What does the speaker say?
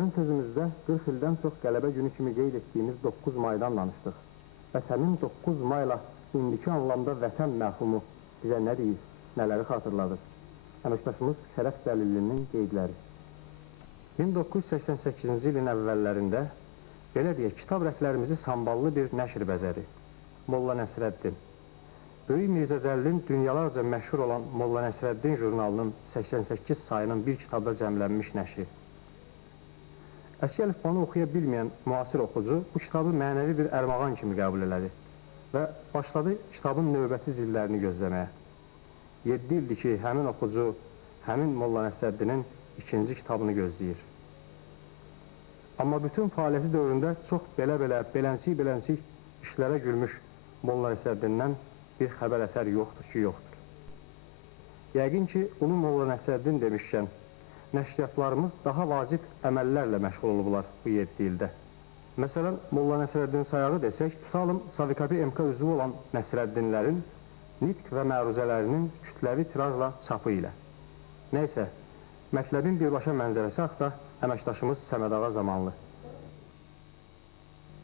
Ön sözümüzdə 40 ildən çox qələbə günü kimi qeyd etdiyimiz 9 maydan danışdıq. Və həmin 9 mayla indiki anlamda vətən mərhumu bizə nə deyir, nələri xatırladır? Əməkdaşımız Şərəf Cəlillinin qeydləri. 1988-ci ilin əvvəllərində, belə deyək, kitab rəflərimizi samballı bir nəşr bəzədi. Molla Nəsrəddin. Böyük Mirzə Cəlilin dünyalarca məşhur olan Molla Nəsrəddin jurnalının 88 sayının bir kitabda cəmlənmiş nəşri. Əski əlifbanı oxuya bilməyən müasir oxucu bu kitabı mənəvi bir ərmağan kimi qəbul elədi və başladı kitabın növbəti zillərini gözləməyə. 7 ildir ki, həmin oxucu, həmin Molla Nəsrəddinin ikinci kitabını gözləyir. Amma bütün fəaliyyəti dövründə çox belənsik işlərə gülmüş Molla Nəsrəddindən bir xəbər əsər yoxdur ki, yoxdur. Yəqin ki, Ulu Molla Nəsrəddin demişkən, nəşriyyatlarımız daha vacib əməllərlə məşğul olublar bu 7 ildə. Məsələn, Molla Nəsrəddin sayağı desək, tutalım Savikapi MK üzvü olan Nəsrəddinlərin nitq və məruzələrinin kütləvi tirajla çapı ilə. Nəysə, mətləbin birbaşa mənzərəsi haqda əməkdaşımız Səməd Ağa Zamanlı.